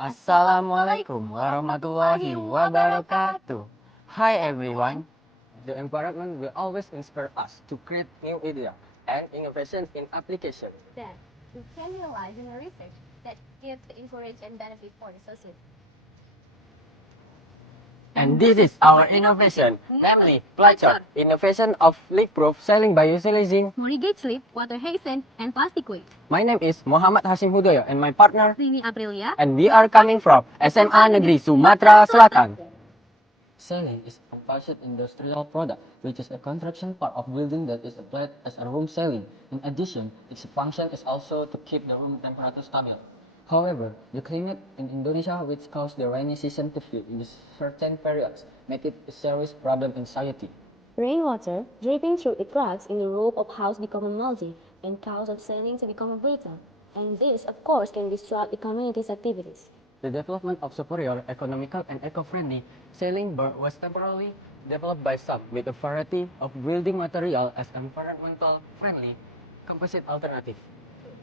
Assalamualaikum warahmatullahi wabarakatuh. Hi everyone. The environment will always inspire us to create new ideas and innovations in application. Then, we can realize in a research that gives the encourage and benefit for the society. And this is our innovation, namely Placer, innovation of leak-proof selling by utilizing. Mortgage slip, water hasten, and plastic waste. My name is Muhammad Hasyim Hudoyo and my partner, Rini Aprilia. and we are coming from SMA Negeri Sumatera Selatan. Selling is a composite industrial product, which is a construction part of building that is applied as a room ceiling. In addition, its function is also to keep the room temperature stable. However, the climate in Indonesia, which causes the rainy season to fail in certain periods, make it a serious problem in society. Rainwater dripping through the cracks in the roof of house become moldy and cause of ceiling to become brittle. And this, of course, can disrupt the community's activities. The development of superior, economical, and eco-friendly ceiling board was temporarily developed by some with a variety of building material as environmental friendly composite alternative.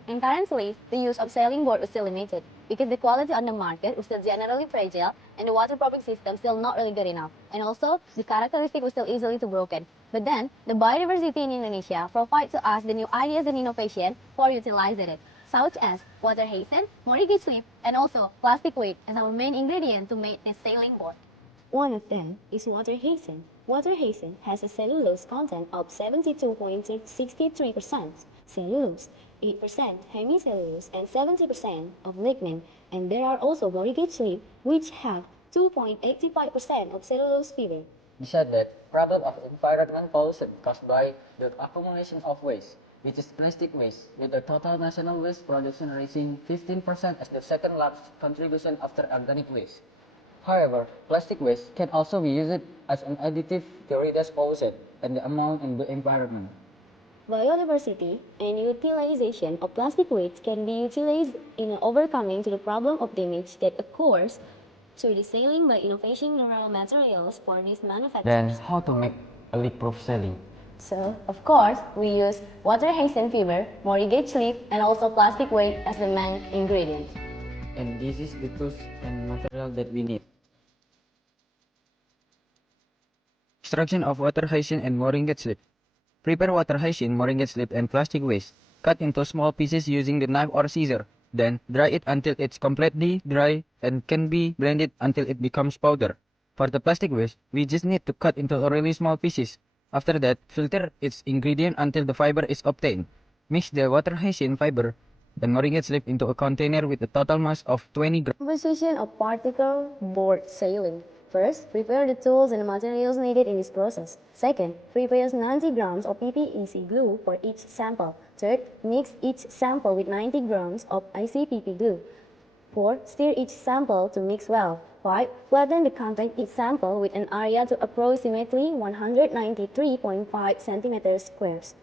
And currently, the use of ceiling board was still limited because the quality on the market was still generally fragile and the waterproofing system still not really good enough. And also, the characteristic was still easily to broken. But then, the biodiversity in Indonesia provides to us the new ideas and innovation for utilizing it, such as water hasten, mortgage slip, and also plastic weight as our main ingredient to make this ceiling board. One of them is water hasten. Water hasten has a cellulose content of 72.63% cellulose, 8% hemicellulose, and 70% of lignin. And there are also mortgage slip, which have 2.85% of cellulose fiber. Besides that, problem of environmental pollution caused by the accumulation of waste, which is plastic waste, with the total national waste production reaching 15% as the second largest contribution after organic waste. However, plastic waste can also be used as an additive to reduce pollution and the amount in the environment. Biodiversity and utilization of plastic waste can be utilized in overcoming to the problem of damage that occurs to the ceiling by innovating raw materials for these manufacturers. Then, how to make a leak-proof ceiling? So, of course, we use water hasten fiber, mortgage slip, and also plastic weight as the main ingredients. And this is the tools and material that we need. Extraction of water hyacinth and moringa slip. Prepare water hyacinth, moringa slip, and plastic waste. Cut into small pieces using the knife or scissor. Then dry it until it's completely dry and can be blended until it becomes powder. For the plastic waste, we just need to cut into really small pieces. After that, filter its ingredient until the fiber is obtained. Mix the water hyacinth fiber, the moringa slip into a container with a total mass of 20 grams. Composition of particle board ceiling. First, prepare the tools and materials needed in this process. Second, prepare 90 grams of PPEC glue for each sample. Third, mix each sample with 90 grams of ICPP glue. Fourth, stir each sample to mix well. 5. Flatten the contact each sample with an area to approximately 193.5 centimeters squares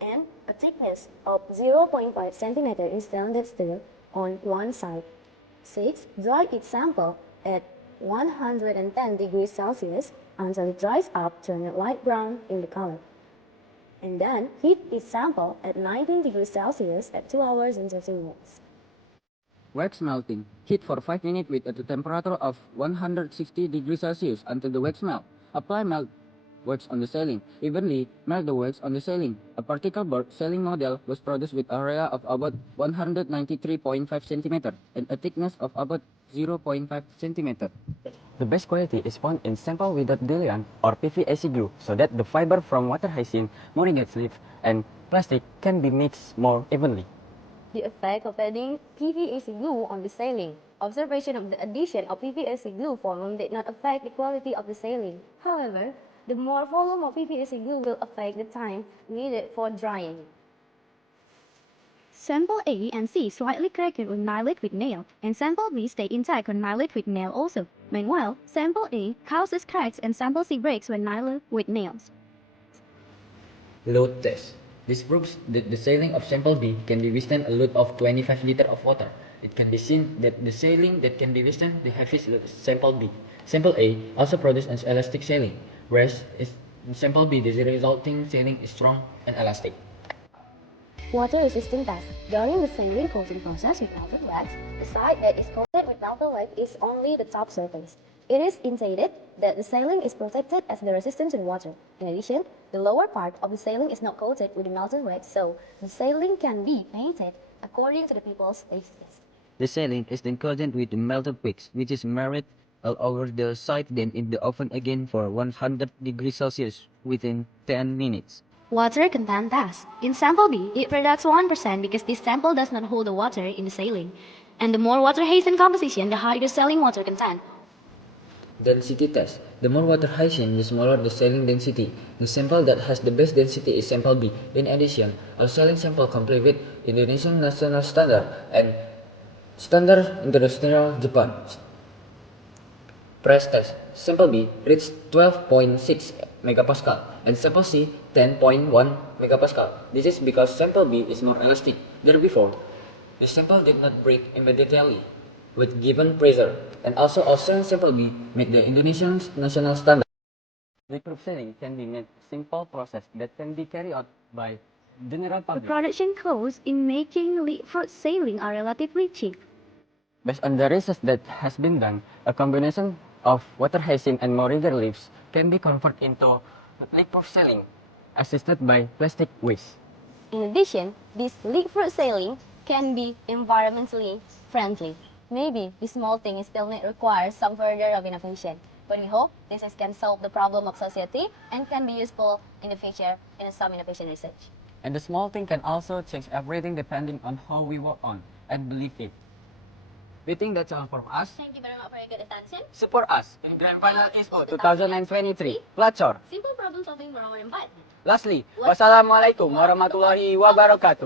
and a thickness of 0.5 centimeter in stainless steel on one side. 6. Dry each sample at 110 degrees Celsius until it dries up to a light brown in the color. And then heat each sample at 19 degrees Celsius at 2 hours and 30 minutes. Wax melting. Heat for 5 minutes with a temperature of 160 degrees Celsius until the wax melt. Apply melt wax on the ceiling. Evenly melt the wax on the ceiling. A particle board ceiling model was produced with area of about 193.5 cm and a thickness of about 0.5 cm. The best quality is found in sample without diluent or PVAC glue so that the fiber from water hyacinth, moringa slip, and plastic can be mixed more evenly. The effect of adding PVAC glue on the ceiling. Observation of the addition of PVAC glue volume did not affect the quality of the ceiling. However, the more volume of PVAC glue will affect the time needed for drying. Sample A and C slightly cracked when nyled with nail, and sample B stayed intact when nyled with nail also. Meanwhile, sample A causes cracks and sample C breaks when nyled with nails. Load test. This proves that the ceiling of sample B can be withstand a load of 25 liters of water. It can be seen that the ceiling that can be withstand the heaviest load is sample B. Sample A also produces an elastic ceiling, whereas in sample B the resulting ceiling is strong and elastic. Water resistant test. During the ceiling coating process with melted wax, the side that is coated with outer leg is only the top surface. It is intated that the ceiling is protected as the resistance to the water. In addition, the lower part of the ceiling is not coated with the melted wax, so the ceiling can be painted according to the people's tastes. The ceiling is then coated with melted wax, which is married all over the side, then in the oven again for 100 degrees Celsius within 10 minutes. Water content test. In sample B, it products 1% because this sample does not hold the water in the saline. And the more water Hasyim composition, the higher the saline water content. Density test. The more water Hasyim, the smaller the saline density. The sample that has the best density is sample B. In addition, all saline sample comply with Indonesian national standard and standard international Japan. Press test. Sample B reached 12.6 megapascal and sample C 10.1 megapascal. This is because sample B is more elastic than before. The sample did not break immediately with given pressure, and also all sample B met the Indonesian national standard. Leak-proof sealing can be a simple process that can be carried out by general The public. production costs in making leaf-fruit saline are relatively cheap. Based on the research that has been done, a combination of water Hasyim and moringa leaves can be converted into leak-proof sealing, assisted by plastic waste. In addition, this leak-fruit saline can be environmentally friendly. Maybe this small thing still requires some further of innovation, but we hope this can solve the problem of society and can be useful in the future in some innovation research. And the small thing can also change everything depending on how we work on and believe it. We think that's all from us. Thank you very much for your good attention. Support us in Grand Final ISPO 2023, Pelacor. Simple problem solving for our environment. Lastly, wassalamualaikum warahmatullahi wabarakatuh.